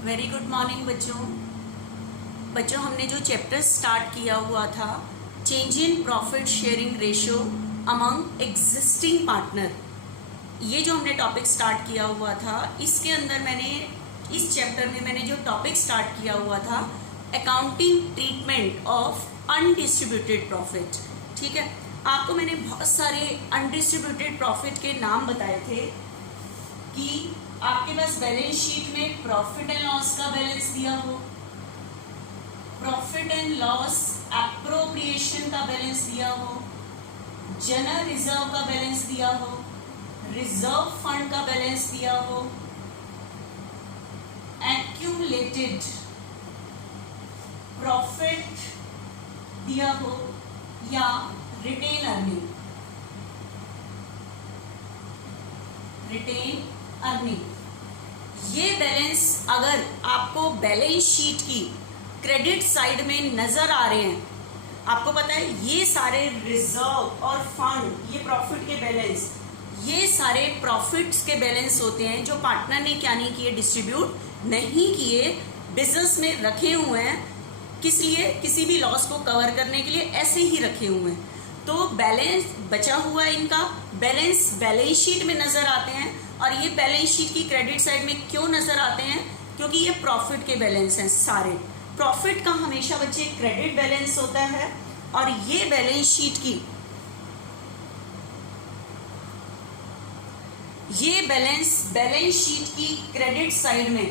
Very good morning बच्चों हमने जो चैप्टर स्टार्ट किया हुआ था change in profit sharing ratio among existing partner, ये जो हमने टॉपिक स्टार्ट किया हुआ था इसके अंदर इस चैप्टर में मैंने जो टॉपिक स्टार्ट किया हुआ था accounting treatment of undistributed profit. ठीक है, आपको मैंने बहुत सारे अनडिस्ट्रीब्यूटेड प्रॉफिट के नाम बताए थे कि आपके पास बैलेंस शीट में प्रॉफिट एंड लॉस का बैलेंस दिया हो, प्रॉफिट एंड लॉस एप्रोप्रिएशन का बैलेंस दिया हो, जनरल रिजर्व का बैलेंस दिया हो, रिजर्व फंड का बैलेंस दिया हो, एक्यूमुलेटेड प्रॉफिट दिया हो या रिटेन अर्निंग ये बैलेंस अगर आपको बैलेंस शीट की क्रेडिट साइड में नजर आ रहे हैं, आपको पता है ये सारे रिजर्व और फंड, ये प्रॉफिट के बैलेंस, ये सारे प्रॉफिट्स के बैलेंस होते हैं जो पार्टनर ने क्या नहीं किए, डिस्ट्रीब्यूट नहीं किए, बिजनेस में रखे हुए हैं। किस लिए? किसी भी लॉस को कवर करने के लिए ऐसे ही रखे हुए हैं। तो बैलेंस बचा हुआ है, इनका बैलेंस शीट में नजर आते हैं। और ये बैलेंस शीट की क्रेडिट साइड में क्यों नजर आते हैं? क्योंकि ये प्रॉफिट के बैलेंस हैं सारे। प्रॉफिट का हमेशा बच्चे क्रेडिट बैलेंस होता है और ये बैलेंस शीट की बैलेंस शीट की क्रेडिट साइड में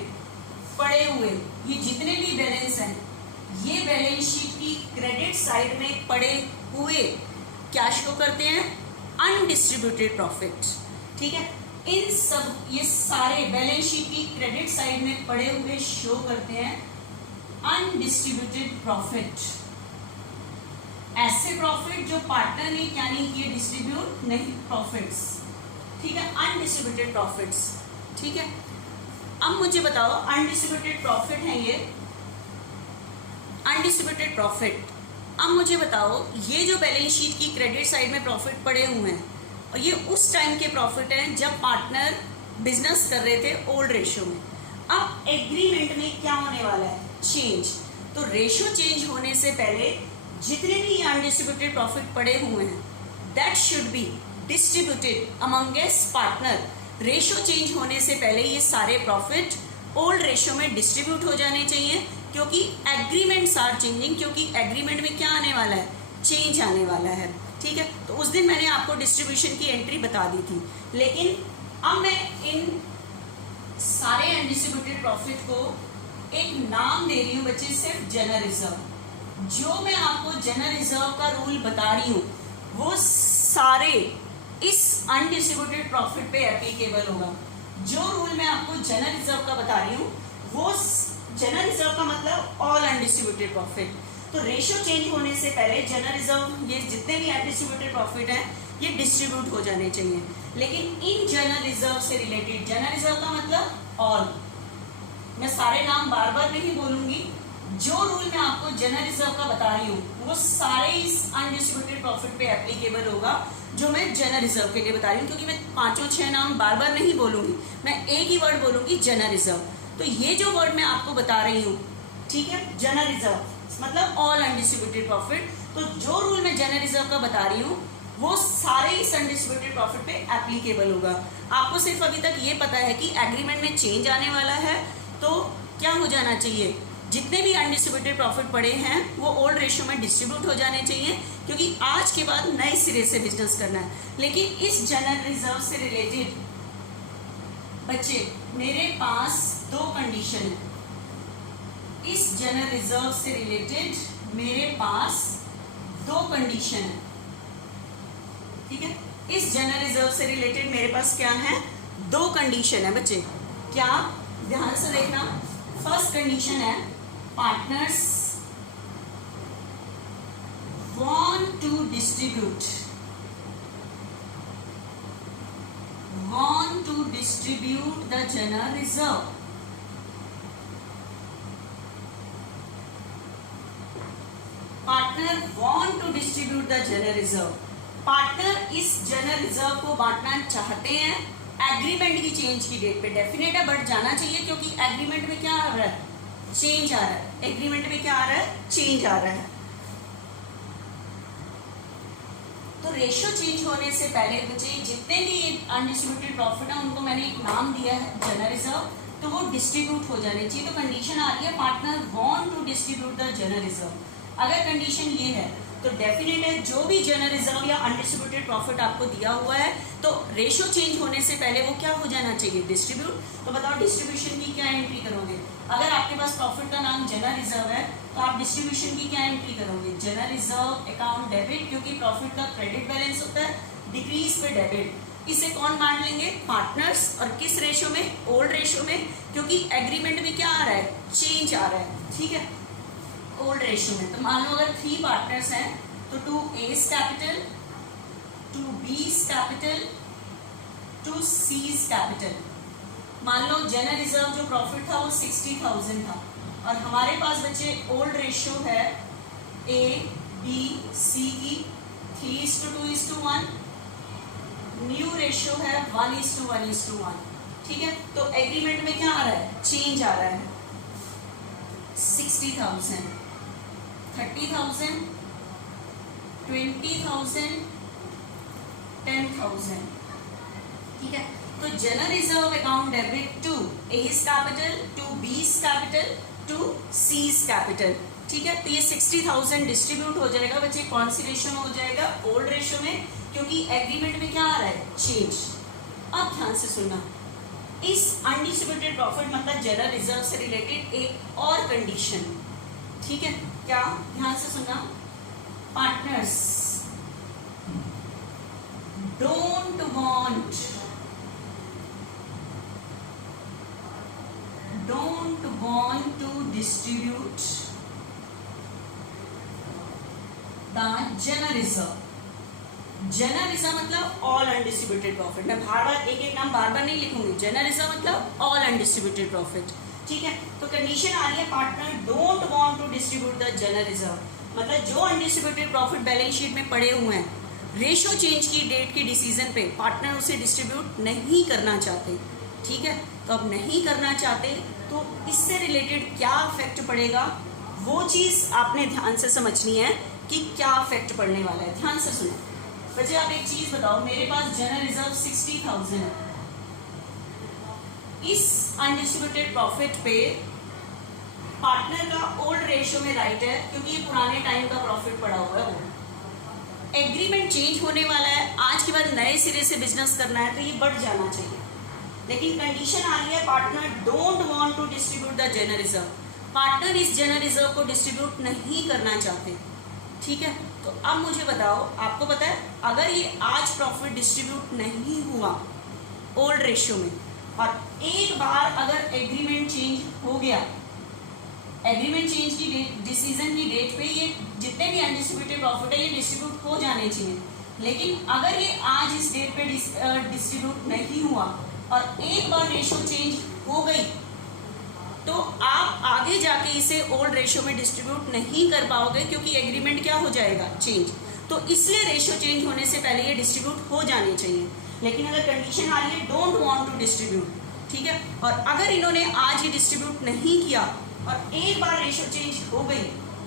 पड़े हुए ये जितने भी बैलेंस हैं, ये बैलेंस शीट की क्रेडिट साइड में पड़े हुए क्या शो करते हैं? Undistributed profit. ठीक है, इन सब ये सारे बैलेंस शीट की क्रेडिट साइड में पड़े हुए शो करते हैं अनडिस्ट्रीब्यूटेड प्रॉफिट। ऐसे प्रॉफिट जो पार्टनर ने क्या नहीं किए, डिस्ट्रीब्यूट नहीं, प्रॉफिट्स। ठीक है, अनडिस्ट्रीब्यूटेड प्रॉफिट्स। ठीक है, अब मुझे बताओ अनडिस्ट्रीब्यूटेड प्रॉफिट है ये अनडिस्ट्रीब्यूटेड प्रॉफिट। अब मुझे बताओ ये जो बैलेंस शीट की क्रेडिट साइड में प्रॉफिट पड़े हुए हैं और ये उस टाइम के प्रॉफिट हैं जब पार्टनर बिजनेस कर रहे थे ओल्ड रेशियो में। अब एग्रीमेंट में क्या होने वाला है? चेंज। तो रेशियो चेंज होने से पहले जितने भी अनडिस्ट्रीब्यूटेड प्रॉफिट पड़े हुए हैं that should be distributed amongst partner. Ratio change होने से पहले ये सारे प्रॉफिट ओल्ड रेशियो में डिस्ट्रीब्यूट हो जाने चाहिए, क्योंकि एग्रीमेंट्स आर चेंजिंग, क्योंकि एग्रीमेंट में क्या आने वाला है? चेंज आने वाला है। ठीक है, तो उस दिन मैंने आपको डिस्ट्रीब्यूशन की एंट्री बता दी थी, लेकिन अब मैं इन सारे अनडिस्ट्रीब्यूटेड प्रॉफिट को एक नाम दे रही हूँ बच्चे, सिर्फ जनरल रिजर्व। जो मैं आपको जनरल रिजर्व का रूल बता रही हूँ वो सारे इस अनडिस्ट्रीब्यूटेड प्रॉफिट पे एप्लीकेबल होगा। जो रूल मैं आपको जनरल रिजर्व का बता रही हूँ वो जनरल रिजर्व का मतलब ऑल अनडिस्ट्रीब्यूटेड प्रॉफिट। तो रेशियो चेंज होने से पहले जनरल रिजर्व, ये जितने भी अनडिस्ट्रीब्यूटेड प्रॉफिट हैं ये डिस्ट्रीब्यूट हो जाने चाहिए। लेकिन इन जनरल रिजर्व से रिलेटेड, जनरल रिजर्व का मतलब ऑल, मैं सारे नाम बार बार नहीं बोलूंगी। जो रूल मैं आपको जनरल रिजर्व का बता रही हूँ वो सारे इस अनडिस्ट्रीब्यूटेड प्रॉफिट पे एप्लीकेबल होगा जो मैं जनरल रिजर्व के लिए बता रही हूँ, क्योंकि मैं 5-6 नाम बार बार नहीं बोलूंगी, मैं एक ही वर्ड बोलूंगी, जनरल रिजर्व। तो ये जो वर्ड मैं आपको बता रही हूँ, ठीक है, जनरल रिजर्व मतलब ऑल अनडिस्ट्रीब्यूटेड प्रॉफिट। तो जो रूल मैं जनरल रिजर्व का बता रही हूँ वो सारे इस अनडिस्ट्रीब्यूटेड प्रॉफिट पे एप्लीकेबल होगा। आपको सिर्फ अभी तक ये पता है कि एग्रीमेंट में चेंज आने वाला है, तो क्या हो जाना चाहिए? जितने भी अनडिस्ट्रीब्यूटेड प्रॉफिट पड़े हैं वो ओल्ड रेशियो में डिस्ट्रीब्यूट हो जाने चाहिए, क्योंकि आज के बाद नए सिरे से बिजनेस करना है। लेकिन इस जनरल रिजर्व से रिलेटेड बच्चे मेरे पास दो कंडीशन है। इस जनरल रिजर्व से रिलेटेड मेरे पास दो कंडीशन है। ठीक है, इस जनरल रिजर्व से रिलेटेड मेरे पास क्या है? दो कंडीशन है बच्चे। क्या? ध्यान से देखना। फर्स्ट कंडीशन है partners want to distribute the general reserve। Partner want to distribute the general reserve। Partner इस जनरल रिजर्व को बांटना चाहते हैं एग्रीमेंट की चेंज की डेट पे डेफिनेट है, बट जाना चाहिए क्योंकि एग्रीमेंट में क्या आ रहा है, चेंज आ रहा है। एग्रीमेंट में क्या आ रहा है, चेंज आ रहा है। तो रेशियो चेंज होने से पहले मुझे जितने भी अनडिस्ट्रीब्यूटेड प्रॉफिट है उनको मैंने एक नाम दिया है जनरल रिजर्व, तो वो डिस्ट्रीब्यूट हो जाने चाहिए। तो कंडीशन आ रही है partner want to distribute the general reserve. अगर कंडीशन ये है तो डेफिनेट है जो भी जनरल रिजर्व या अनडिस्ट्रीब्यूटेड प्रॉफिट आपको दिया हुआ है तो रेशियो चेंज होने से पहले वो क्या हो जाना चाहिए, डिस्ट्रीब्यूट। तो बताओ डिस्ट्रीब्यूशन की क्या एंट्री करोगे। अगर आपके पास प्रॉफिट का नाम जनरल रिजर्व है तो आप डिस्ट्रीब्यूशन की क्या एंट्री करोगे, जनरल रिजर्व अकाउंट डेबिट, क्योंकि प्रॉफिट का क्रेडिट बैलेंस होता है, डिक्रीज पे डेबिट। इसे कौन बांट लेंगे, पार्टनर्स। और किस रेशियो में, ओल्ड रेशियो में, क्योंकि एग्रीमेंट में क्या आ रहा है, चेंज आ रहा है। ठीक है, ओल्ड रेशियो में। तो मान लो अगर 3 पार्टनर्स हैं तो 2 A's capital, 2 B's capital, 2 C's capital. मान लो जनरल रिजर्व जो प्रॉफिट था वो 60,000 था और हमारे पास बच्चे ओल्ड रेशियो है A B C की 3:2:1, न्यू रेशियो है 1:1:1। ठीक है, तो एग्रीमेंट में क्या आ रहा है, चेंज आ रहा है। 60,000, 30,000, 20,000, 10,000। ठीक है, तो general reserve account debit to A's capital, to B's capital, to C's capital. ठीक है, तो ये 60,000 डिस्ट्रीब्यूट हो जाएगा बच्चे, कौन सी रेशियो में हो जाएगा, ओल्ड रेशियो में, क्योंकि एग्रीमेंट में क्या आ रहा है, चेंज। अब ध्यान से सुनना, इस अनडिस्ट्रीब्यूटेड प्रॉफिट मतलब जनरल रिजर्व से रिलेटेड एक और कंडीशन। ठीक है, क्या, ध्यान से सुनना, partners don't want to distribute the general reserve. General reserve मतलब ऑल अनडिस्ट्रीब्यूटेड प्रॉफिट। मैं बार एक नाम बार नहीं लिखूंगी। जनरल रिजर्व मतलब ऑल अनडिस्ट्रीब्यूटेड प्रॉफिट। ठीक है, तो कंडीशन आ रही है partner don't want to distribute the general reserve, मतलब जो अनडिस्ट्रीब्यूटेड प्रॉफिट बैलेंस शीट में पड़े हुए हैं, रेशियो चेंज की डेट की डिसीजन पे पार्टनर उसे डिस्ट्रीब्यूट नहीं करना चाहते। ठीक है, तो अब नहीं करना चाहते तो इससे रिलेटेड क्या इफेक्ट पड़ेगा, वो चीज आपने ध्यान से समझनी है कि क्या इफेक्ट पड़ने वाला है। ध्यान से सुनो बच्चे, आप एक चीज बताओ, मेरे पास जनरल रिजर्व 60,000 है। इस अनडिस्ट्रीब्यूटेड प्रॉफिट पे पार्टनर का ओल्ड रेशियो में राइट है क्योंकि ये पुराने टाइम का प्रॉफिट पड़ा हुआ है। वो एग्रीमेंट चेंज होने वाला है, आज के बाद नए सिरे से बिजनेस करना है तो ये बढ़ जाना चाहिए। लेकिन कंडीशन आ रही है partner don't want to distribute the general reserve, partner इस जनरल रिजर्व को डिस्ट्रीब्यूट नहीं करना चाहते। ठीक है, तो अब मुझे बताओ, आपको पता है अगर ये आज प्रॉफिट डिस्ट्रीब्यूट नहीं हुआ ओल्ड रेशियो में और एक बार अगर एग्रीमेंट चेंज हो गया, एग्रीमेंट चेंज की डिसीजन की डेट पे ये जितने भी अनडिस्ट्रीब्यूटेड प्रॉफिट है ये डिस्ट्रीब्यूट हो जाने चाहिए। लेकिन अगर ये आज इस डेट पे डिस्ट्रीब्यूट नहीं हुआ और एक बार रेशियो चेंज हो गई तो आप आगे जाके इसे ओल्ड रेशियो में डिस्ट्रीब्यूट नहीं कर पाओगे क्योंकि एग्रीमेंट क्या हो जाएगा, चेंज। तो इसलिए रेशियो चेंज होने से पहले ये डिस्ट्रीब्यूट हो जाने चाहिए। लेकिन अगर कंडीशन आ रही है डोंट वांट टू डिस्ट्रीब्यूट, ठीक है, और अगर इन्होंने आज ये डिस्ट्रीब्यूट नहीं किया और एक बार रेशियो चेंज हो गई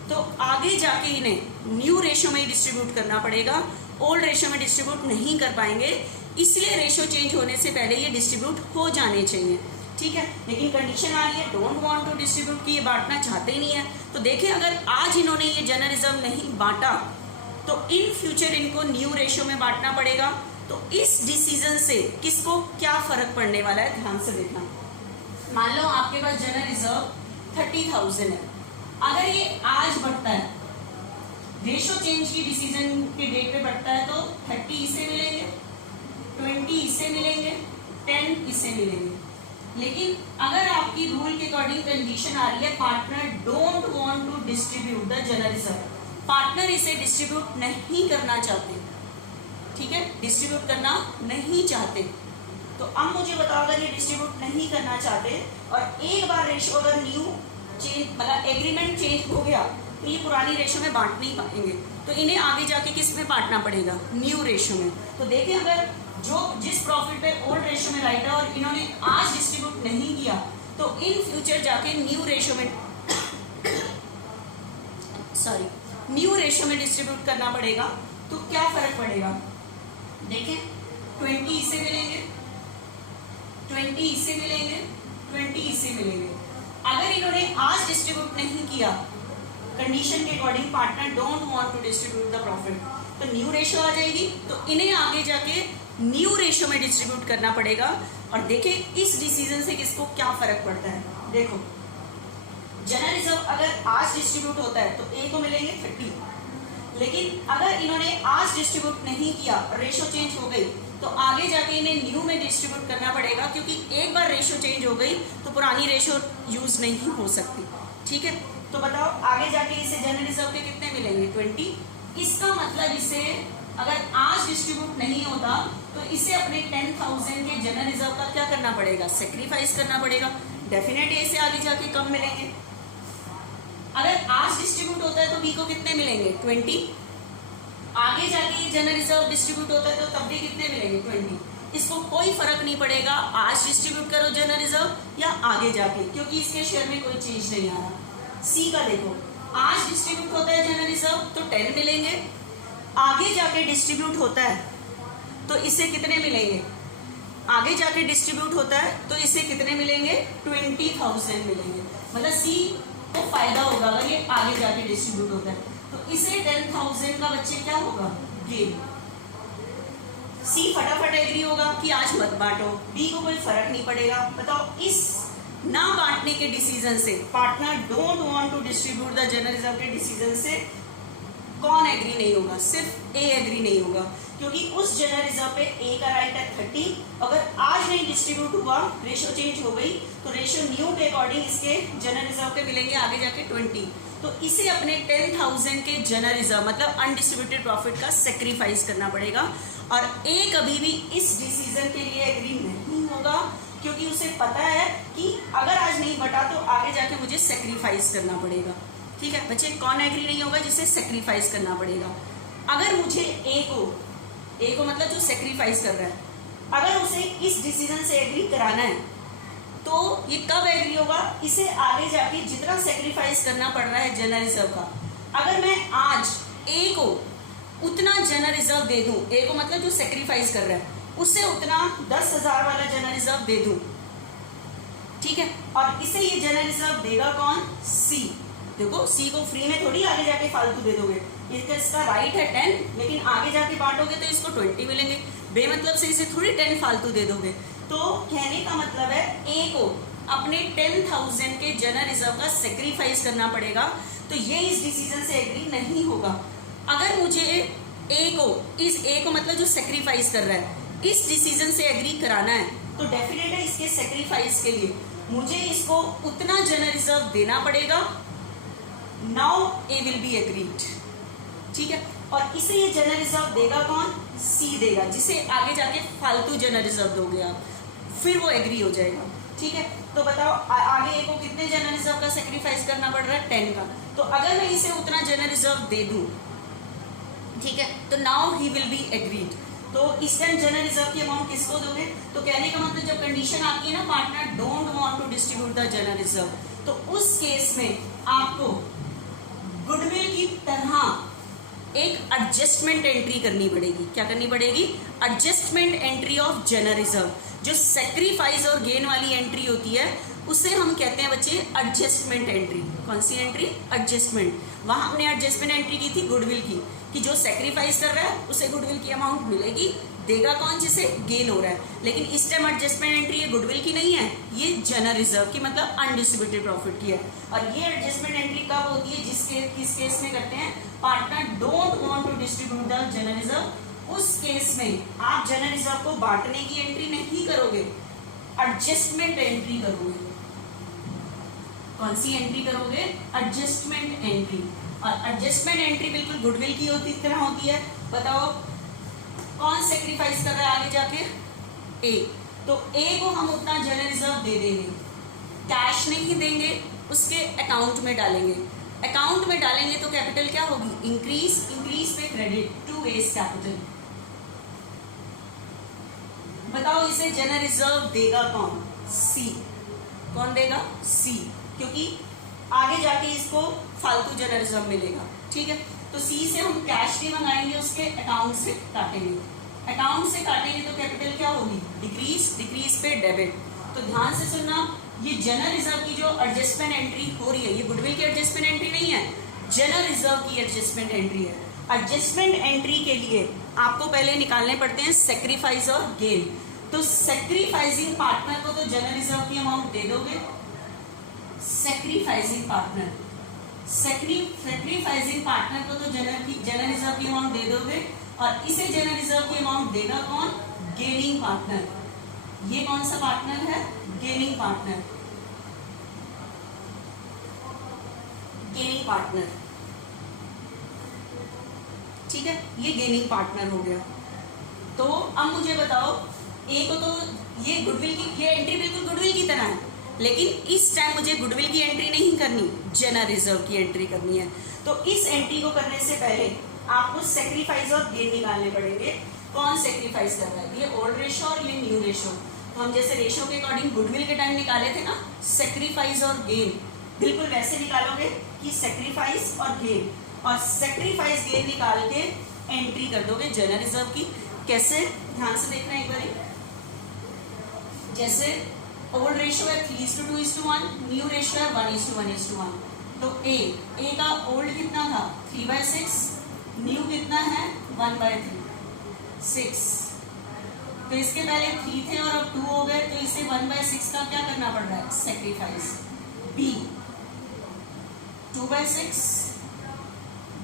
तो आगे जाके इन्हें न्यू रेशियो में डिस्ट्रीब्यूट करना पड़ेगा, ओल्ड रेशियो में डिस्ट्रीब्यूट नहीं कर पाएंगे। इसलिए रेशियो चेंज होने से पहले ये डिस्ट्रीब्यूट हो जाने चाहिए। ठीक है, लेकिन कंडीशन आ रही है डोंट वांट टू डिस्ट्रीब्यूट की, ये बांटना चाहते ही नहीं है। तो देखें अगर आज इन्होंने ये जनरल रिजर्व नहीं बांटा तो इन फ्यूचर इनको न्यू रेशियो में बांटना पड़ेगा। तो इस डिसीजन से किसको क्या फर्क पड़ने वाला है, ध्यान से देखना। मान लो आपके पास जनरल रिजर्व 30,000 है, अगर ये आज बढ़ता है, रेशियो चेंज की डिसीजन के डेट पे बढ़ता है तो 30 इससे मिलेंगे, 20 इससे मिलेंगे, 10 इससे मिलेंगे। लेकिन अगर आपकी रूल के अकॉर्डिंग कंडीशन आ रही है partner don't want to distribute the general reserve, partner इसे डिस्ट्रीब्यूट नहीं करना चाहते, ठीक है, डिस्ट्रीब्यूट करना नहीं चाहते। तो अब मुझे बताओ अगर ये डिस्ट्रीब्यूट नहीं करना चाहते और एक बार रेशियो अगर न्यू चेंज मतलब एग्रीमेंट चेंज हो गया तो ये पुरानी रेशियो में बांट नहीं पाएंगे, तो इन्हें आगे जाके किस में बांटना पड़ेगा, न्यू रेशियो में। तो देखें अगर जो जिस प्रॉफिट पे ओल्ड रेशियो में राइट है और इन्होंने आज डिस्ट्रीब्यूट नहीं किया, तो इन फ्यूचर जाके न्यू रेशियो में डिस्ट्रीब्यूट करना पड़ेगा। तो क्या फर्क पड़ेगा, देखें 20 इसे मिलेंगे, 20 इसे मिलेंगे, 20 इसे मिलेंगे। अगर इन्होंने आज डिस्ट्रीब्यूट नहीं किया, कंडीशन के according partner don't want to distribute the profit, तो न्यू रेशियो आ जाएगी, तो इन्हें आगे जाके न्यू रेशियो में डिस्ट्रीब्यूट करना पड़ेगा। और देखें इस डिसीजन से किसको क्या फर्क पड़ता है। देखो जनरल रिजर्व अगर आज डिस्ट्रीब्यूट होता है तो ए को मिलेंगे 30, लेकिन अगर इन्होंने आज डिस्ट्रीब्यूट नहीं किया, रेशियो चेंज हो गई, तो आगे जाके इन्हें न्यू में डिस्ट्रीब्यूट करना पड़ेगा, क्योंकि एक बार रेशियो चेंज हो गई तो पुरानी रेशियो यूज नहीं हो सकती। ठीक है, तो बताओ आगे जाके इसे जनरल रिजर्व के कितने मिलेंगे 20। इसका मतलब इसे अगर आज डिस्ट्रीब्यूट नहीं होता तो इसे अपने 10,000 के जनरल रिजर्व का क्या करना पड़ेगा, सेक्रीफाइस करना पड़ेगा। डेफिनेटली इसे आगे जाके कम मिलेंगे। अगर आज डिस्ट्रीब्यूट होता है तो बी को कितने मिलेंगे 20, आगे जाके जनरल रिजर्व डिस्ट्रीब्यूट होता है तो तब भी कितने मिलेंगे 20। इसको कोई फर्क नहीं पड़ेगा आज डिस्ट्रीब्यूट करो जनरल रिजर्व या आगे जाके, क्योंकि इसके शेयर में कोई चेंज नहीं आ रहा। सी का देखो, आज डिस्ट्रीब्यूट होता है जनरल रिजर्व तो 10 मिलेंगे, आगे जाके डिस्ट्रीब्यूट होता है तो इसे कितने मिलेंगे, आगे जाके डिस्ट्रीब्यूट होता है तो इसे कितने मिलेंगे 20,000 मिलेंगे। मतलब सी को फायदा होगा अगर ये आगे जाके डिस्ट्रीब्यूट होता है, तो इसे 10,000 का बच्चे क्या होगा गेन। सी फटाफट एग्री होगा कि आज मत बांटो, बी को कोई फर्क नहीं पड़ेगा। बताओ इस ना बांटने के डिसीजन से, partner don't want to distribute the general reserve के डिसीजन से कौन एग्री नहीं होगा, सिर्फ ए एग्री नहीं होगा, क्योंकि उस जनरल रिजर्व पे ए का राइट है 30। अगर आज नहीं डिस्ट्रीब्यूट हुआ, रेशियो चेंज हो गई, तो रेशियो न्यू के अकॉर्डिंग इसके जनरल रिजर्व पे मिलेंगे आगे जाके 20। तो इसे अपने 10,000 के जनरल रिजर्व मतलब अनडिस्ट्रीब्यूटेड प्रॉफिट का सेक्रीफाइस करना पड़ेगा। और ए कभी भी इस डिसीजन के लिए एग्री नहीं होगा, क्योंकि उसे पता है कि अगर आज नहीं बटा तो आगे जाके मुझे सेक्रीफाइस करना पड़ेगा। ठीक है बच्चे, कौन एग्री नहीं होगा, जिसे सेक्रीफाइस करना पड़ेगा। अगर मुझे ए को मतलब जो सेक्रीफाइस कर रहा है, अगर उसे इस डिसीजन से एग्री कराना है तो ये कब एग्री होगा, इसे आगे जाके जितना सेक्रीफाइस करना पड़ रहा है जनरल रिजर्व का, अगर मैं आज ए को उतना जनरल रिजर्व दे दूं, ए को मतलब जो सेक्रीफाइस कर रहा है उससे उतना 10,000 वाला जनरल रिजर्व दे दूं, ठीक है, और इसे ये जनरल रिजर्व देगा कौन, सी। देखो सी को फ्री में थोड़ी आगे जाके फालतू दे दोगे, इसका राइट है 10, लेकिन आगे जाके बांटोगे तो इसको 20 मिलेंगे, बेमतलब से इसे थोड़ी 10 फालतू दे दोगे। तो कहने का मतलब है ए को अपने 10,000 के जनरल रिजर्व का सेक्रीफाइस करना पड़ेगा, तो ये इस डिसीजन से एग्री नहीं होगा। अगर मुझे ए को मतलब जो सेक्रीफाइस कर रहा है इस डिसीजन से एग्री कराना है, तो डेफिनेट है इसके सेक्रीफाइस के लिए मुझे इसको उतना जनरल रिजर्व देना पड़ेगा। Now A will be agreed, ठीक है, और इसे ये जनरल रिजर्व देगा कौन, सी देगा, जिसे आगे जाके फालतू जनरल रिजर्व दोगे आप, फिर वो एग्री हो जाएगा। ठीक है, तो बताओ आगे ए को कितने जनरल रिजर्व का सेक्रीफाइस करना पड़ रहा है, 10 का। तो अगर मैं इसे उतना जनरल रिजर्व दे दूं, ठीक है, तो now he will be agreed. तो इस टाइम जनरल रिजर्व की अमाउंट किसको दोगे, तो कहने का मतलब जब कंडीशन आती है ना partner don't want to distribute the general reserve, तो उस केस में आपको गुडविल की तरह एक एडजस्टमेंट एंट्री करनी पड़ेगी। क्या करनी पड़ेगी, adjustment entry of general reserve. जो सेक्रीफाइस और गेन वाली एंट्री होती है उसे हम कहते हैं बच्चे एडजस्टमेंट एंट्री। कौन सी एंट्री, एडजस्टमेंट। वहां हमने एडजस्टमेंट एंट्री की थी गुडविल की, कि जो सेक्रीफाइस कर रहा है उसे गुडविल की अमाउंट मिलेगी, देगा कौन, जिसे गेन हो रहा है। लेकिन इस टाइम एडजस्टमेंट एंट्री ये गुडविल की नहीं है, ये जनरल रिजर्व की मतलब अनडिस्ट्रीब्यूटेड प्रॉफिट की है। और ये एडजस्टमेंट एंट्री कब होती है, किस केस में करते हैं, partner don't want to distribute the general reserve. उस केस में आप जनरल रिजर्व को बांटने की एंट्री नहीं करोगे, एडजस्टमेंट एंट्री करोगे। कौन सी एंट्री करोगे, एडजस्टमेंट एंट्री। और एडजस्टमेंट एंट्री बिल्कुल गुडविल की तरह होती है। बताओ कौन सेक्रीफाइस कर रहा है आगे जाके, ए। तो ए को हम उतना जनरल रिजर्व दे देंगे, कैश नहीं देंगे, उसके अकाउंट में डालेंगे। अकाउंट में डालेंगे तो कैपिटल क्या होगी, इंक्रीज, इंक्रीज पे क्रेडिट टू एज कैपिटल। बताओ इसे जनरल रिजर्व देगा कौन? सी। कौन देगा? सी, क्योंकि आगे जाके इसको फालतू जनरल रिजर्व मिलेगा। ठीक है, तो सी से हम कैश भी मंगाएंगे, उसके अकाउंट से काटेंगे। अकाउंट से काटेंगे तो कैपिटल क्या होगी? डिक्रीज। डिक्रीज पे डेबिट। तो ध्यान से सुनना, ये जनरल रिजर्व की जो एडजस्टमेंट एंट्री हो रही है, ये गुडविल की एडजस्टमेंट एंट्री नहीं है, जनरल रिजर्व की एडजस्टमेंट एंट्री है। एडजस्टमेंट एंट्री के लिए आपको पहले निकालने पड़ते हैं सेक्रीफाइस और गेन। तो सेक्रीफाइसिंग पार्टनर को तो जनरल रिजर्व की अमाउंट दे दोगे, सेक्रीफाइसिंग पार्टनर, सेक्रीफाइसिंग पार्टनर को तो जनरल रिजर्व की अमाउंट दे दोगे, और इसे जनरल रिजर्व की अमाउंट देगा कौन? Gaining partner. ये कौन सा पार्टनर है? Gaining partner. गेनिंग पार्टनर, ठीक है, ये गेनिंग पार्टनर हो गया। तो अब मुझे बताओ, ए को तो ये गुडविल की, ये एंट्री बिल्कुल गुडविल की तरह है, लेकिन इस टाइम मुझे गुडविल की एंट्री नहीं करनी, जनरल रिजर्व की एंट्री करनी है। तो इस एंट्री को करने से पहले आपको सेक्रीफाइस और गेन निकालने पड़ेंगे। कौन सेक्रीफाइस कर रहा है? ये ओल्ड रेशो और ये न्यू रेशो। तो हम जैसे रेशो के अकॉर्डिंग गुडविल के टाइम निकाले थे ना, सेक्रीफाइस और गेन, बिल्कुल वैसे निकालोगे कि सेक्रीफाइस और गेन, और सेक्रीफाइस गेन निकाल के एंट्री कर दोगे जनरल रिजर्व की। कैसे? ध्यान से देखना एक बार। जैसे ओल्ड रेशो है 3:2:1, न्यू रेशो है 1:1:1। तो ए का ओल्ड कितना था? 3/6, न्यू कितना है? 1/3, 6। तो इसके पहले 3 थे और अब 2 हो गए, तो इसे 1/6 का क्या करना पड़ रहा है? सेक्रीफाइस। बी 2/6,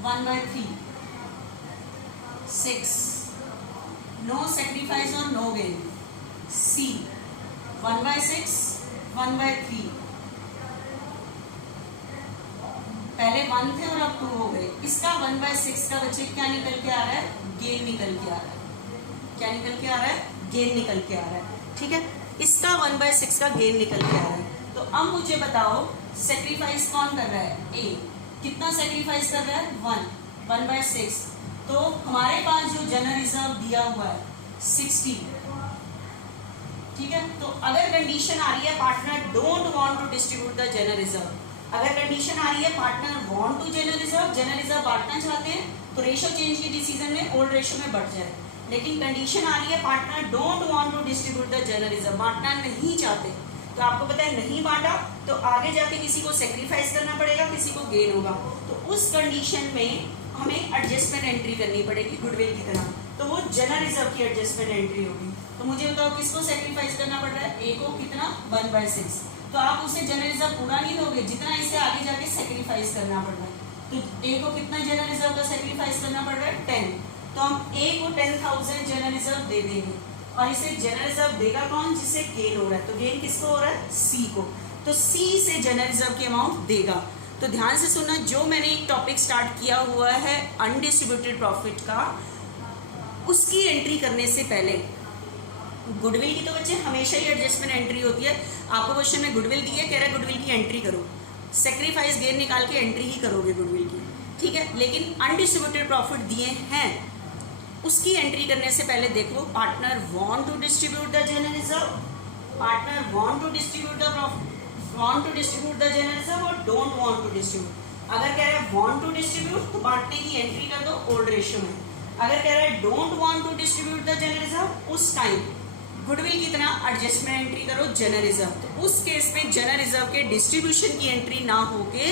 1/3, 6, नो सेक्रीफाइस और नो गेन। सी 1/6, 1/3, पहले 1 थे और अब 2 हो गए। इसका 1/6 का बच्चे क्या निकल के आ रहा है? गेन निकल के आ रहा है। क्या निकल के आ रहा है? गेन निकल के आ रहा है। ठीक है, इसका 1/6 का गेन निकल के आ रहा है। तो अब मुझे बताओ सेक्रीफाइस कौन कर रहा है? ए। कितना सेक्रीफाइस कर रहा है? 1/6। तो हमारे पास जो जनरल रिजर्व दिया हुआ है 60। ठीक है, तो अगर कंडीशन आ रही है partner don't want to distribute the general reserve, अगर कंडीशन आ रही है partner want to general reserve बांटना चाहते हैं, तो रेशो चेंज की डिसीजन में ओल्ड रेशो में बढ़ जाए। लेकिन कंडीशन आ रही है partner don't want to distribute the general reserve, बांटना नहीं चाहते, तो आपको पता है नहीं बांटा तो आगे जाके किसी को सेक्रीफाइस करना पड़ेगा, किसी को गेन होगा। तो उस कंडीशन में हमें एडजस्टमेंट एंट्री करनी पड़ेगी गुडविल की तरह, तो वो जनरल रिजर्व की एडजस्टमेंट एंट्री होगी। तो मुझे बताओ किसको सेक्रीफाइस करना पड़ रहा है? ए को। कितना? 1/6। तो आप उसे जनरल रिजर्व पूरा नहीं दोगे, जितना इसे आगे जाके सेक्रीफाइस करना पड़ रहा है। तो ए को कितना जनरल रिजर्व का सेक्रीफाइस करना पड़ रहा है? 10। तो हम ए को 10,000 जनरल रिजर्व दे देंगे, और इसे जनरल रिजर्व देगा कौन? जिससे गेन हो रहा है। तो गेन किसको हो रहा है? सी को। तो सी से जनरल रिजर्व की अमाउंट देगा। तो ध्यान से सुनना, जो मैंने एक टॉपिक स्टार्ट किया हुआ है अनडिस्ट्रीब्यूटेड प्रॉफिट का, उसकी एंट्री करने से पहले गुडविल की तो बच्चे हमेशा ही एडजस्टमेंट एंट्री होती है। आपको क्वेश्चन में गुडविल दी है, कह रहा है गुडविल की एंट्री करो, सेक्रीफाइस गेन निकाल के एंट्री ही करोगे गुडविल की। ठीक है, लेकिन अनडिस्ट्रीब्यूटेड प्रॉफिट दिए हैं, उसकी एंट्री करने से पहले देखो partner want to distribute the general reserve, partner want to distribute the profit, want to distribute the general reserve, और डोंट वांट टू डिस्ट्रीब्यूट। अगर कह रहा है वांट टू डिस्ट्रीब्यूट तो बांटने की एंट्री कर दो ओल्ड रेशियो में। अगर कह रहा है don't want to distribute the general reserve, उस टाइम गुडविल की तरह एडजस्टमेंट एंट्री करो जनरल रिजर्व। तो उस केस में जनरल रिजर्व के डिस्ट्रीब्यूशन की एंट्री ना होके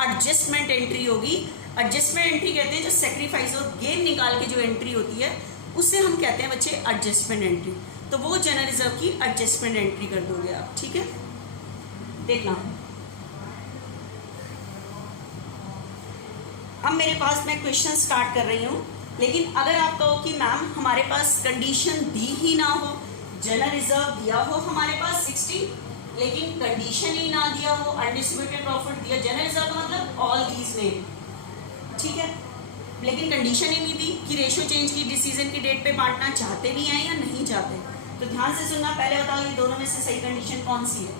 एडजस्टमेंट एंट्री होगी। एडजस्टमेंट एंट्री कहते हैं जो सेक्रीफाइस और गेन निकाल के जो एंट्री होती है, उसे हम कहते हैं बच्चे एडजस्टमेंट एंट्री। तो वो जनरल रिजर्व की एडजस्टमेंट एंट्री कर दोगे आप। ठीक है, देखना अब मेरे पास मैं क्वेश्चन स्टार्ट कर रही हूँ, लेकिन अगर आप कहो कि मैम हमारे पास कंडीशन दी ही ना हो, जनरल रिजर्व दिया हो हमारे पास 60, लेकिन कंडीशन ही ना दिया हो, अनडिस्ट्रीब्यूटेड प्रॉफिट दिया, जनरल रिजर्व का मतलब ऑल दीज नेम, ठीक है, लेकिन कंडीशन ही नहीं दी कि रेशो चेंज की डिसीजन की डेट पे बांटना चाहते भी हैं या नहीं चाहते। तो ध्यान से सुनना, पहले बताओ ये दोनों में से सही कंडीशन कौन सी है?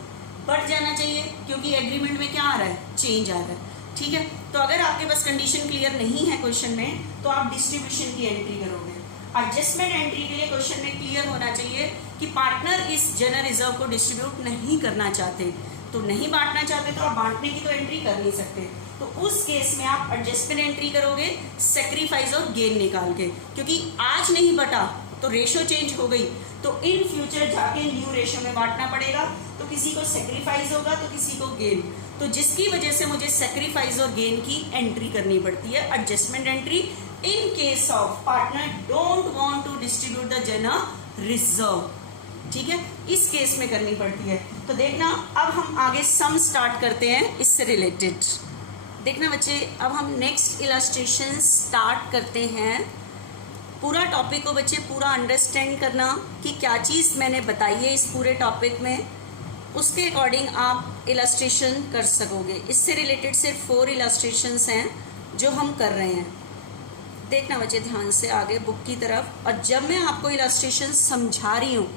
बढ़ जाना चाहिए, क्योंकि एग्रीमेंट में क्या आ रहा है? चेंज आ रहा है। ठीक है, तो अगर आपके पास कंडीशन क्लियर नहीं है क्वेश्चन में, तो आप डिस्ट्रीब्यूशन की एंट्री करोगे। एडजस्टमेंट एंट्री के लिए क्वेश्चन में क्लियर होना चाहिए कि पार्टनर इस जनरल रिजर्व को डिस्ट्रीब्यूट नहीं करना चाहते, तो नहीं बांटना चाहते तो आप बांटने की तो एंट्री कर नहीं सकते, तो उस केस में आप एडजस्टमेंट एंट्री करोगे सेक्रीफाइस और गेन निकाल के, क्योंकि आज नहीं बटा तो रेशो चेंज हो गई, तो इन फ्यूचर जाके न्यू रेशो में बांटना पड़ेगा, तो किसी को सेक्रीफाइस होगा तो किसी को गेन, तो जिसकी वजह से मुझे सेक्रीफाइस और गेन की एंट्री करनी पड़ती है, adjustment entry in case of partner don't want to distribute the general reserve. ठीक है, इस केस में करनी पड़ती है। तो देखना, अब हम आगे सम स्टार्ट करते हैं इससे रिलेटेड। देखना बच्चे, अब हम नेक्स्ट इलस्ट्रेशन स्टार्ट करते हैं। पूरा टॉपिक को बच्चे पूरा अंडरस्टैंड करना कि क्या चीज़ मैंने बताई है इस पूरे टॉपिक में, उसके अकॉर्डिंग आप इलस्ट्रेशन कर सकोगे। इससे रिलेटेड सिर्फ 4 इलस्ट्रेशंस हैं जो हम कर रहे हैं। देखना बच्चे ध्यान से आगे बुक की तरफ, और जब मैं आपको इलस्ट्रेशन समझा रही हूँ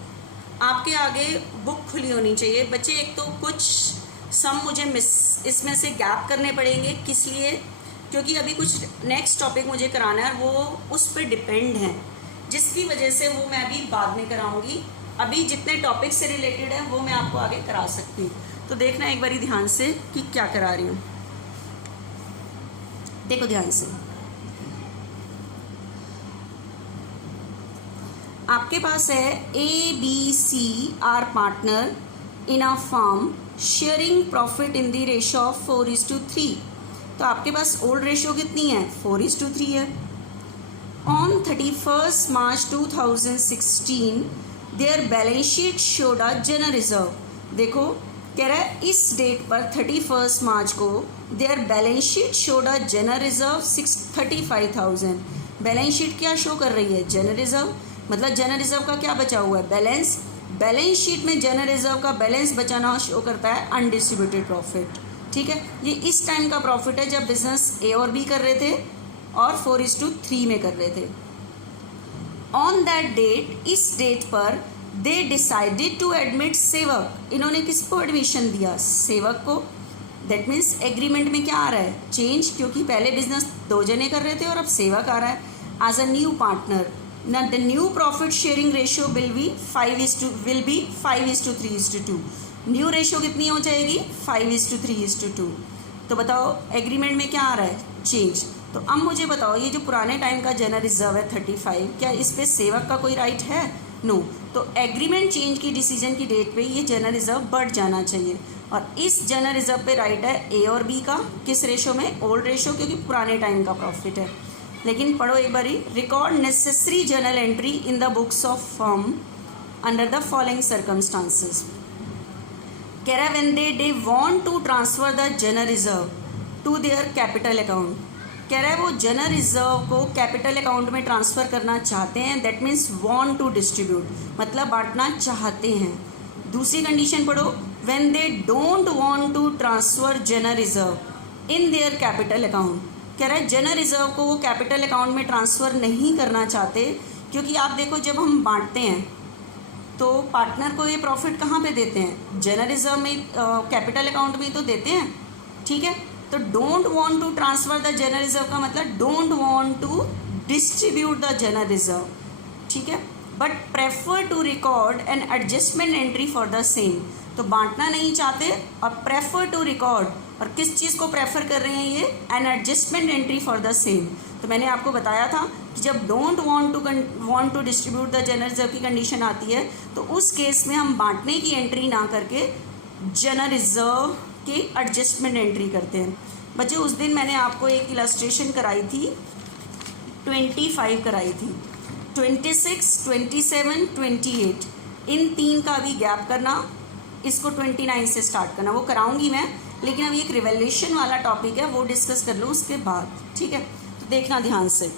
आपके आगे बुक खुली होनी चाहिए बच्चे। एक तो कुछ सम मुझे इसमें से गैप करने पड़ेंगे, किस लिए? क्योंकि अभी कुछ नेक्स्ट टॉपिक मुझे कराना है, वो उस पर डिपेंड है, जिसकी वजह से वो मैं अभी बाद में कराऊंगी। अभी जितने टॉपिक से रिलेटेड है वो मैं आपको आगे करा सकती हूँ। तो देखना एक बारी ध्यान से कि क्या करा रही हूँ। देखो ध्यान से, आपके पास है ABC are partner in a firm sharing profit in the ratio of 4:3। तो आपके पास ओल्ड रेशो कितनी है? 4:3 है। On 31 March 2016 their balance sheet showed a general reserve. देखो कह रहा है इस डेट पर 31 मार्च को their balance sheet showed a general reserve 35,000। Balance sheet क्या शो कर रही है? General reserve. मतलब जनरल रिजर्व का क्या बचा हुआ है? बैलेंस। बैलेंस शीट में जनरल रिजर्व का बैलेंस बचाना शो करता है अनडिस्ट्रीब्यूटेड प्रॉफिट। ठीक है, ये इस टाइम का प्रॉफिट है जब बिजनेस ए और बी कर रहे थे और 4:3 में कर रहे थे। ऑन दैट डेट, इस डेट पर दे डिसाइडेड टू एडमिट सेवक। इन्होंने किसको एडमिशन दिया? सेवक को। दैट मीन्स एग्रीमेंट में क्या आ रहा है? चेंज, क्योंकि पहले बिजनेस 2 जने कर रहे थे और अब सेवक आ रहा है as a new partner. Now the new profit sharing ratio will be 5:3:2। New ratio कितनी हो जाएगी? 5:3:2। तो बताओ एग्रीमेंट में क्या आ रहा है? चेंज। तो अब मुझे बताओ ये जो पुराने टाइम का जनरल रिजर्व है 35, क्या इस पे सेवक का कोई राइट है? नो। तो एग्रीमेंट चेंज की डिसीजन की डेट पे ये जनरल रिजर्व बढ़ जाना चाहिए, और इस जनरल रिजर्व पे राइट है ए और बी का। किस रेशो में? ओल्ड रेशो, क्योंकि पुराने टाइम का प्रॉफिट है। लेकिन पढ़ो एक बारी, record necessary journal entry in the books of firm under the following circumstances. कह रहा है when they want to transfer the general reserve to their capital account. कह रहा है वो जनरल रिजर्व को कैपिटल अकाउंट में ट्रांसफर करना चाहते हैं। That means want to distribute, मतलब बांटना चाहते हैं। दूसरी कंडीशन पढ़ो, when they don't want to transfer general reserve in their capital account. कह रहा है जनरल रिजर्व को वो कैपिटल अकाउंट में ट्रांसफ़र नहीं करना चाहते, क्योंकि आप देखो जब हम बांटते हैं तो पार्टनर को ये प्रॉफिट कहाँ पे देते हैं? जनरल रिजर्व में, कैपिटल अकाउंट में तो देते हैं। ठीक है, तो don't want to transfer the general reserve का मतलब don't want to distribute the general reserve. ठीक है, but prefer to record an adjustment entry for the same. तो बांटना नहीं चाहते और प्रेफर टू रिकॉर्ड, और किस चीज़ को प्रेफर कर रहे हैं ये? An adjustment entry for the same. तो मैंने आपको बताया था कि जब don't want to distribute the general reserve की कंडीशन आती है तो उस केस में हम बांटने की एंट्री ना करके जनरल रिजर्व की एडजस्टमेंट एंट्री करते हैं। बच्चे उस दिन मैंने आपको एक इलस्ट्रेशन कराई थी, 25 कराई थी, 26, 27, 28, इन 3 का भी गैप करना, इसको 29 से स्टार्ट करना, वो कराऊंगी मैं। लेकिन अभी एक रिवैल्यूएशन वाला टॉपिक है, वो डिस्कस कर लूँ उसके बाद। ठीक है, तो देखना ध्यान से।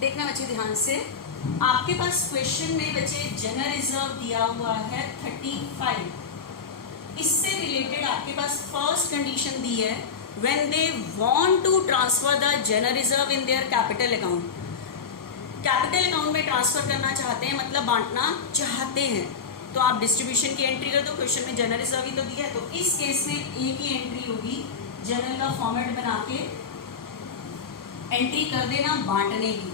देखना बच्चे ध्यान से, आपके पास क्वेश्चन में बच्चे जनरल रिजर्व दिया हुआ है 35। इससे रिलेटेड आपके पास फर्स्ट कंडीशन दी है, when they want to transfer the general reserve in their capital account. Capital account में ट्रांसफर करना चाहते हैं, मतलब बांटना चाहते हैं, तो आप डिस्ट्रीब्यूशन की एंट्री कर दो। क्वेश्चन में जनरल रिजर्व ही तो दिया है, तो इस केस में एक ही एंट्री होगी, जनरल का फॉर्मेट बना के एंट्री कर देना बांटने की।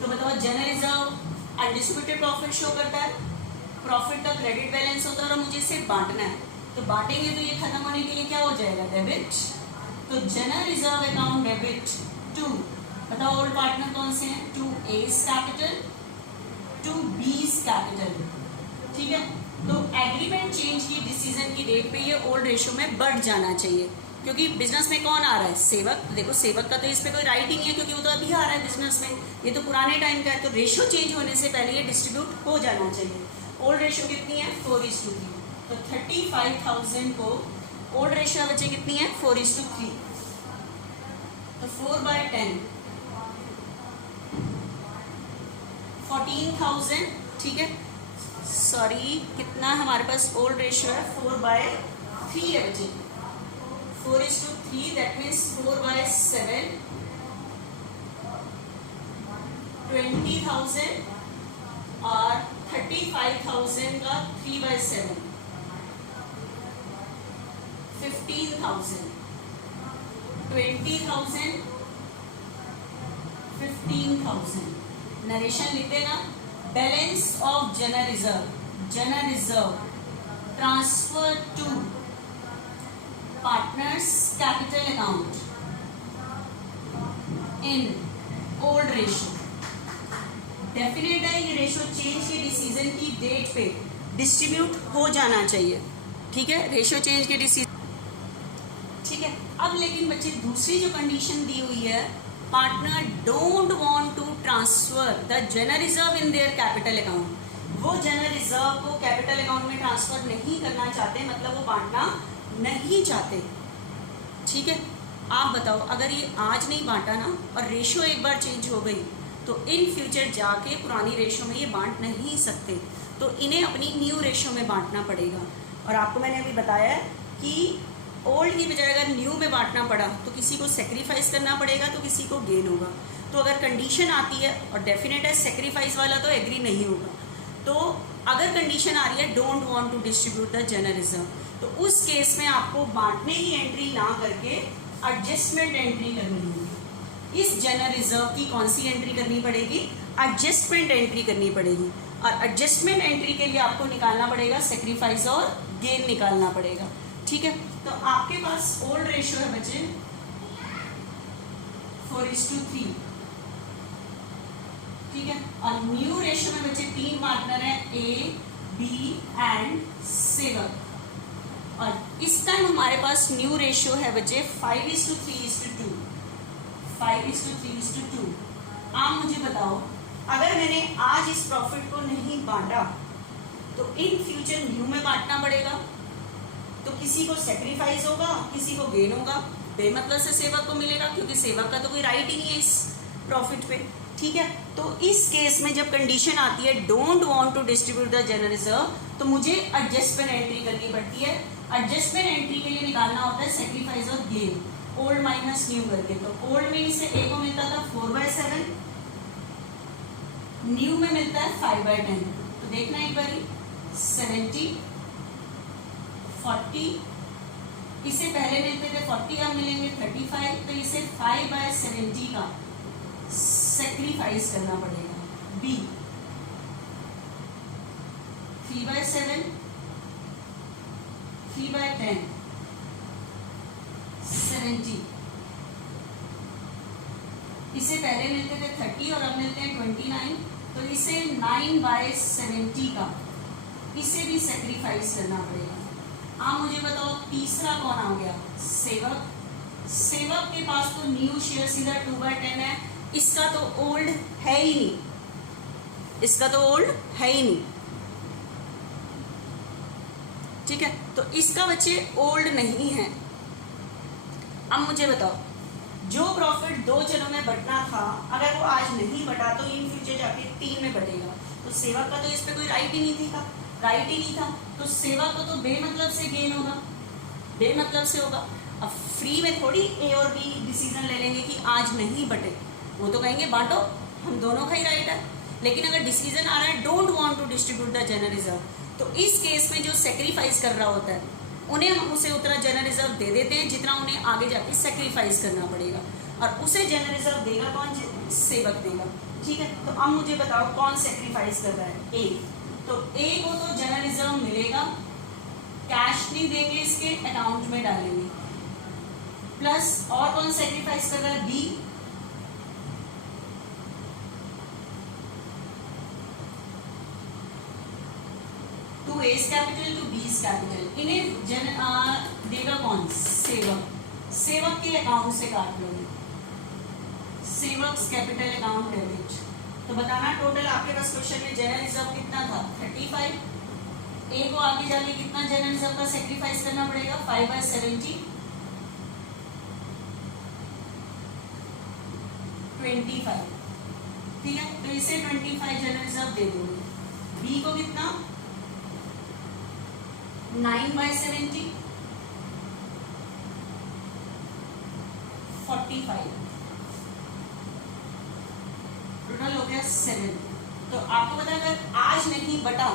तो बताओ general reserve undistributed profit show करता है, प्रॉफिट का क्रेडिट बैलेंस होता है और मुझे इसे बांटना है, तो बांटेंगे तो ये खत्म होने के लिए क्या हो जाएगा, डेबिट। तो general reserve account debit to, बताओ ओल्ड पार्टनर कौन से हैं, to A's capital, to B's capital, ठीक है। तो एग्रीमेंट चेंज की डिसीजन की डेट पे ये ओल्ड रेशियो में बढ़ जाना चाहिए, क्योंकि बिजनेस में कौन आ रहा है, सेवक। देखो सेवक का तो इस पे कोई राइट ही नहीं है, क्योंकि वो तो अभी आ रहा है बिजनेस में, ये तो पुराने टाइम का है। तो रेशियो चेंज होने से पहले ये डिस्ट्रीब्यूट हो जाना चाहिए। ओल्ड रेशियो कितनी है, 4:3। तो 35,000 को ओल्ड रेशियो बच्चे कितनी है, 4:3। तो 4/10 14,000, ठीक है। सॉरी, कितना हमारे पास ओल्ड रेशियो है, 4/3 है बच्चे। 4:3, दैट मीन्स 4/7, 20,000 और 35,000 का 3/7, 15,000, 20,000, 15,000। नरेशन लिख देना। Balance of general reserve transfer to partners capital account in old ratio. Definite है ये रेशियो चेंज के डिसीजन की डेट पे डिस्ट्रीब्यूट हो जाना चाहिए, ठीक है, रेशियो चेंज के डिसीजन, ठीक है। अब लेकिन बच्चे दूसरी जो कंडीशन दी हुई है, partner don't want to transfer the general reserve in their capital account. वो जनरल रिजर्व को कैपिटल अकाउंट में ट्रांसफर नहीं करना चाहते, मतलब वो बांटना नहीं चाहते, ठीक है। आप बताओ, अगर ये आज नहीं बांटा ना और रेशियो एक बार चेंज हो गई, तो इन फ्यूचर जाके पुरानी रेशियो में ये बांट नहीं सकते, तो इन्हें अपनी न्यू रेशियो में बांटना पड़ेगा। और आपको मैंने अभी बताया है कि ओल्ड की बजाय अगर न्यू में बांटना पड़ा तो किसी को सेक्रीफाइस करना पड़ेगा, तो किसी को गेन होगा। तो अगर कंडीशन आती है, और डेफिनेट है सेक्रीफाइस वाला तो एग्री नहीं होगा, तो अगर कंडीशन आ रही है don't want to distribute the general reserve, तो उस केस में आपको बांटने की एंट्री ना करके एडजस्टमेंट एंट्री करनी होगी। इस जनरल रिजर्व की कौन सी एंट्री करनी पड़ेगी, एडजस्टमेंट एंट्री करनी पड़ेगी। और एडजस्टमेंट एंट्री के लिए आपको निकालना पड़ेगा सेक्रीफाइस और गेन निकालना पड़ेगा, ठीक है। तो आपके पास ओल्ड रेशियो है बच्चे 4:3, ठीक है। और न्यू रेशियो में बच्चे 3 पार्टनर हैं, ए, बी एंड सेवक। और इस टाइम हमारे पास न्यू रेशियो है बच्चे 5:3:2, 5:3:2। आप मुझे बताओ, अगर मैंने आज इस प्रॉफिट को नहीं बांटा तो इन फ्यूचर न्यू में बांटना पड़ेगा, तो किसी को सेक्रीफाइस होगा, किसी को गेन होगा, बेमतलब से सेवक को मिलेगा, क्योंकि सेवक का तो कोई राइट ही नहीं है इस प्रॉफिट पे, ठीक है। तो इस केस में जब कंडीशन आती है don't want to distribute the general reserve, तो मुझे एडजस्टमेंट एंट्री करनी पड़ती है। एडजस्टमेंट एंट्री के लिए निकालना होता है सेक्रीफाइस और गेन, ओल्ड माइनस न्यू करके। तो ओल्ड में इसे ए को मिलता था 4/7, न्यू में मिलता है 5/10। तो देखना एक बार 70, 40, इसे पहले मिलते थे 40, अब मिलेंगे 35, तो इसे 5/70 का सेक्रीफाइस करना पड़ेगा। बी 3/7, 3/10, 70, इसे पहले मिलते थे 30 और अब मिलते हैं 29, तो इसे 9/70 का, इसे भी सेक्रीफाइस करना पड़ेगा। आप मुझे बताओ तीसरा कौन आ गया, सेवक। सेवक के पास तो न्यू शेयर सीधा 2/10 है, इसका तो ओल्ड है ही नहीं, इसका तो ओल्ड है ही नहीं, ठीक है। तो इसका बच्चे ओल्ड नहीं है। अब मुझे बताओ जो प्रॉफिट 2 चलों में बटना था, अगर वो आज नहीं बटा तो इन फ्यूचर जाके 3 में बटेगा। तो सेवक का तो इस पे कोई राइट ही नहीं था, तो सेवक को तो बेमतलब से गेन होगा, बेमतलब से होगा। अब फ्री में थोड़ी ए और बी डिसीजन ले लेंगे कि आज नहीं बटे, वो तो कहेंगे बांटो, हम दोनों का ही राइट है। लेकिन अगर डिसीजन आ रहा है don't want to distribute the general reserve, तो इस केस में जो सेक्रीफाइस कर रहा होता है उन्हें हम उसे उतना जनरल रिजर्व दे देते हैं जितना उन्हें आगे जाके सेक्रीफाइस करना पड़ेगा, और उसे जनरल रिजर्व देगा कौन? सेवक देगा। ठीक है, तो अब मुझे बताओ कौन सेक्रीफाइस कर रहा है? ए। तो ए को तो जनरल रिजर्व मिलेगा, कैश नहीं देंगे, इसके अकाउंट में डालेंगे, प्लस और कौन सेक्रीफाइस कर रहा है? B. To A's capital to B's capital, इन्हें देगा कौन? सेवक। सेवक के अकाउंट से काट लोगे, सेवक्स कैपिटल अकाउंट डेबिट। तो बताना टोटल आपके पास क्वेश्चन में जनरल रिजर्व कितना था? 35। ए को आगे जाके कितना जनरल रिजर्व का सेक्रीफाइस करना पड़ेगा? 5/70 25। ठीक है, तो इसे 25 जनरल रिजर्व दे दोगे। बी को कितना? 9/70 45, टोटल हो गया 7। तो आपको पता है अगर आज नहीं बटा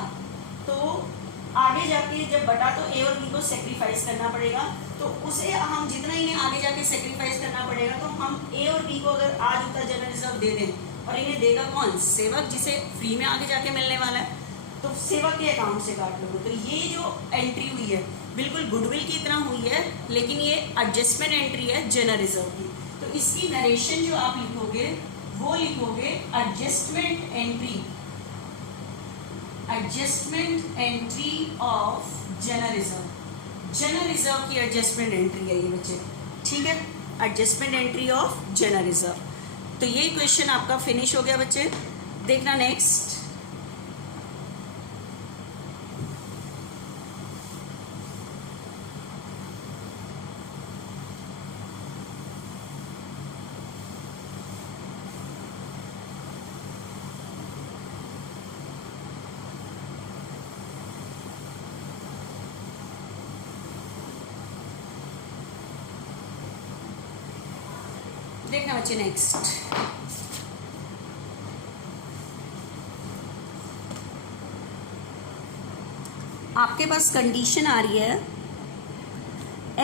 तो आगे जाके जब बटा तो ए और बी को सेक्रीफाइस करना पड़ेगा, तो उसे हम जितना इन्हें आगे जाके सेक्रीफाइस करना पड़ेगा, तो हम ए और बी को अगर आज उतना जनरल रिजर्व दे दें और इन्हें देगा कौन? सेवक, जिसे फ्री में आगे जाके मिलने वाला है, तो सेवक के अकाउंट से काट लोगे। तो ये जो एंट्री हुई है बिल्कुल गुडविल की तरह हुई है, लेकिन ये एडजस्टमेंट एंट्री है जनरल रिजर्व की। तो इसकी नरेशन जो आप लिखोगे वो लिखोगे adjustment entry, adjustment entry of general reserve. General reserve की एडजस्टमेंट एंट्री है ये बच्चे, ठीक है, adjustment entry of general reserve. तो ये क्वेश्चन आपका फिनिश हो गया बच्चे। देखना नेक्स्ट। देखना बच्चे नेक्स्ट। आपके पास कंडीशन आ रही है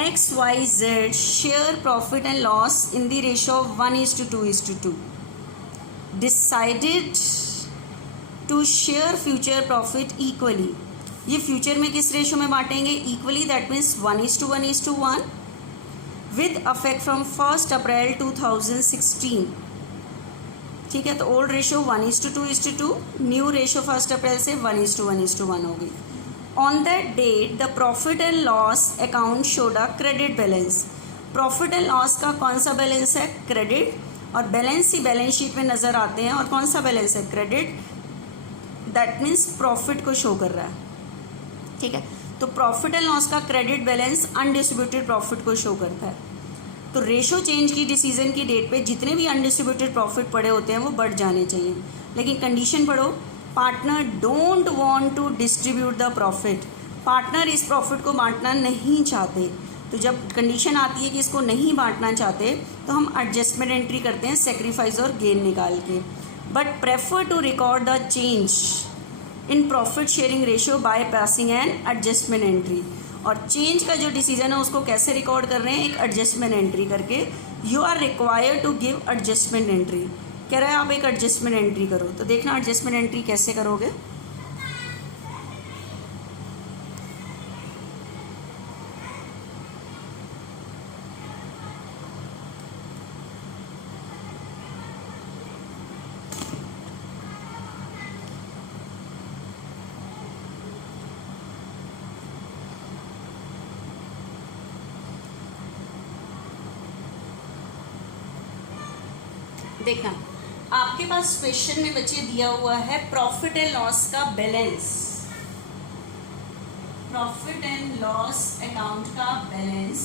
XYZ share profit and loss in the ratio of 1:2:2, decided to share future profit equally. ये फ्यूचर में किस रेशियो में बांटेंगे? Equally, that means 1:1:1 with affect from 1 April 2016। ठीक है, तो ओल्ड रेशियो 1:2:2, न्यू रेशियो 1 अप्रैल से 1:1:1 होगी। On that date the profit and loss account showed a credit balance. Profit and loss का कौन सा बैलेंस है? क्रेडिट। और बैलेंस ही बैलेंस शीट में नज़र आते हैं, और कौन सा बैलेंस है? क्रेडिट। दैट मीन्स प्रॉफिट को शो कर रहा है। ठीक है, तो प्रॉफिट एंड लॉस का क्रेडिट बैलेंस अनडिस्ट्रीब्यूटेड प्रॉफिट को शो करता है। तो रेशो चेंज की डिसीजन की डेट पे जितने भी अनडिस्ट्रीब्यूटेड प्रॉफिट पड़े होते हैं वो बढ़ जाने चाहिए, लेकिन कंडीशन पढ़ो, partner don't want to distribute the profit. Partner इस प्रॉफिट को बांटना नहीं चाहते। तो जब कंडीशन आती है कि इसको नहीं बांटना चाहते तो हम एडजस्टमेंट एंट्री करते हैं सेक्रीफाइस और गेन निकाल के, but prefer to record the change in profit sharing ratio by passing an adjustment entry. और चेंज का जो डिसीजन है उसको कैसे रिकॉर्ड कर रहे हैं? एक एडजस्टमेंट एंट्री करके। You are required to give adjustment entry. कह रहा है आप एक एडजस्टमेंट एंट्री करो, तो देखना एडजस्टमेंट एंट्री कैसे करोगे। देखना आपके पास क्वेश्चन में बच्चे दिया हुआ है प्रॉफिट एंड लॉस का balance, profit and loss account का बैलेंस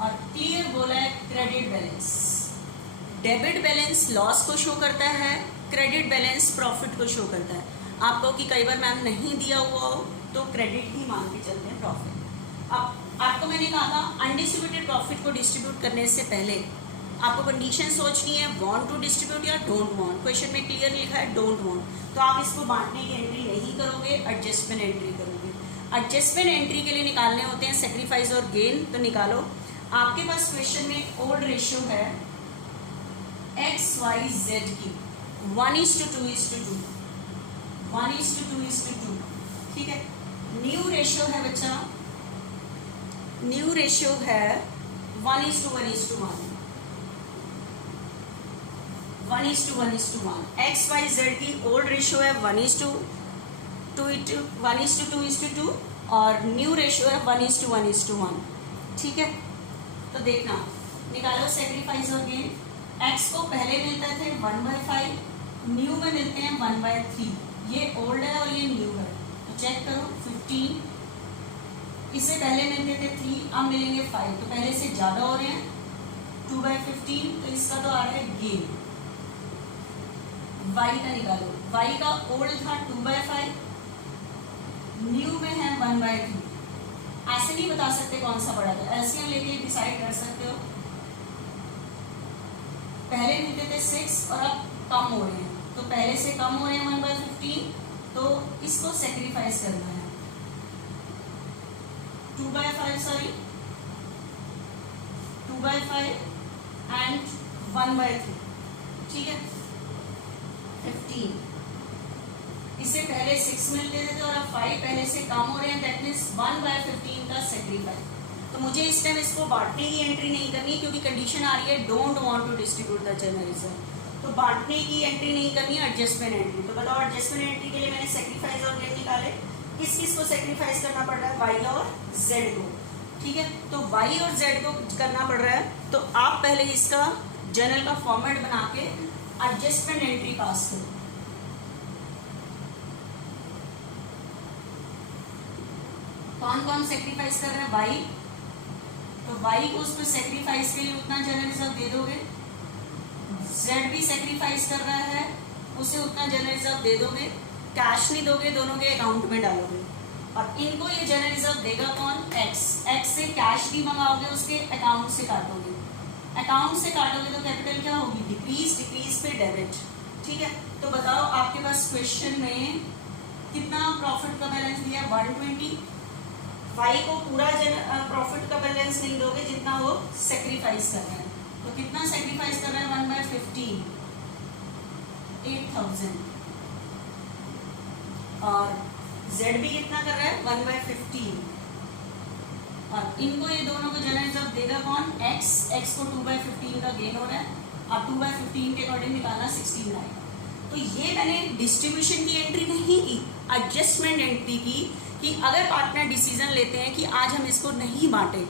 और क्लियर बोला है credit balance. Debit balance loss को शो करता है, क्रेडिट बैलेंस प्रॉफिट को शो करता है। आपको कि कई बार मैम नहीं दिया हुआ हो तो क्रेडिट ही मान के चलते हैं प्रॉफिट। अब आपको मैंने कहा था अनडिस्ट्रीब्यूटेड प्रॉफिट को डिस्ट्रीब्यूट करने से पहले आपको कंडीशन सोचनी है, वांट टू डिस्ट्रीब्यूट या डोंट वांट। क्वेश्चन में क्लियर लिखा है डोंट वांट, तो आप इसको बांटने की एंट्री नहीं करोगे, एडजस्टमेंट एंट्री करोगे। एडजस्टमेंट एंट्री के लिए निकालने होते हैं सेक्रीफाइस और गेन, तो निकालो। आपके पास क्वेश्चन में ओल्ड रेशियो है XYZ की 1:2:2, 1:2:2, ठीक है। न्यू रेशियो है बच्चा, न्यू रेशियो है 1:1:1, 1:1:1। XYZ की ओल्ड रेशियो है 1:2:2 और न्यू रेशियो है 1:1:1, ठीक है। तो देखना, निकालो सेक्रीफाइस और गेन। X को पहले मिलते थे 1/5, न्यू में मिलते हैं 1/3। ये ओल्ड है और ये न्यू है, तो चेक करो 15, इससे पहले मिलते थे 3, अब मिलेंगे 5, तो पहले से ज्यादा हो रहे हैं 2/15, तो इसका तो आ रहा है गेन। Y का निकालो, Y का ओल्ड था 2/5, न्यू में है 1/3। ऐसे नहीं बता सकते कौन सा बड़ा था, एलसीएम लेके डिसाइड कर सकते हो। पहले मिलते थे 6 और अब कम हो रहे हैं, तो पहले से कम हो रहे हैं 1/15, तो इसको सेक्रीफाइस करना है। 2/5 एंड 1/3, ठीक है। 15, इससे पहले 6 मिलते थे और अब 5 पहले से कम हो रहे हैं, दैट मीन्स 1/15 का सेक्रीफाइस। तो मुझे इस टाइम इसको बांटने की एंट्री नहीं करनी, क्योंकि कंडीशन आ रही है don't want to distribute the general reserve, तो बांटने की एंट्री नहीं करनी, एडजस्टमेंट एंट्री। तो बताओ एडजस्टमेंट एंट्री के लिए मैंने सेक्रीफाइस और गेन निकाले। किस किस को सेक्रीफाइस करना पड़ रहा है? वाई और जेड को, ठीक है। तो वाई और जेड को करना पड़ रहा है, तो आप पहले इसका जनरल का फॉर्मेट बना के एडजस्टमेंट एंट्री पास करो। कौन कौन सेक्रीफाइस कर रहा है? वाई, तो वाई को उसको सेक्रीफाइस के लिए उतना जनरल रिजर्व दे दोगे। जेड भी सेक्रीफाइस कर रहा है, उसे उतना जनरल रिजर्व दे दोगे। कैश नहीं दोगे, दोनों के अकाउंट में डालोगे। और इनको ये जनरल रिजर्व देगा कौन? एक्स। एक्स से कैश भी मंगाओगे, उसके अकाउंट से काटोगे। अकाउंट से काटोगे तो कैपिटल क्या होगी? डिक्रीज, डिक्रीज पे डेबिट, ठीक है। तो बताओ आपके पास क्वेश्चन में कितना प्रॉफिट का बैलेंस दिया? 120। वाई को पूरा प्रॉफिट का बैलेंस नहीं दोगे जितना वो सेक्रीफाइस कर रहा है, तो कितना सेक्रीफाइस कर रहा है? 1/15, 8000। और जेड भी कितना कर रहा है? 1/15। और इनको ये दोनों को जनरल रिजर्व देगा कौन? एक्स। एक्स को 2/15 का गेन हो रहा है, अब 2/15 के अकॉर्डिंग निकालना 16 आएगा। तो ये मैंने डिस्ट्रीब्यूशन की एंट्री नहीं की, एडजस्टमेंट एंट्री की, कि अगर पार्टनर डिसीजन लेते हैं कि आज हम इसको नहीं बांटे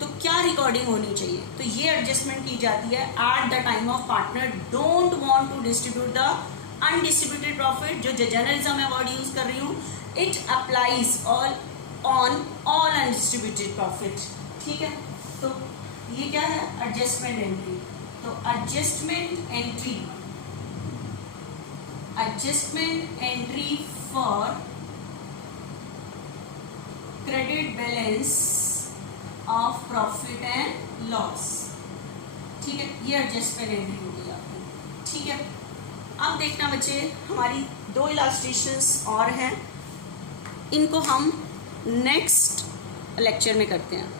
तो क्या रिकॉर्डिंग होनी चाहिए, तो ये एडजस्टमेंट की जाती है at the time of partner don't want to distribute the undistributed profit. जो जर्नलिज्म मैं वर्ड यूज कर रही हूँ, it applies on all undistributed profit, ठीक है। तो ये क्या है? Adjustment entry. तो adjustment entry for credit balance of profit and loss, ठीक है। ये एडजस्टमेंट एंट्री होगी आपकी, ठीक है। अब देखना बच्चे, हमारी 2 इलास्ट्रेशंस और हैं, इनको हम नेक्स्ट लेक्चर में करते हैं।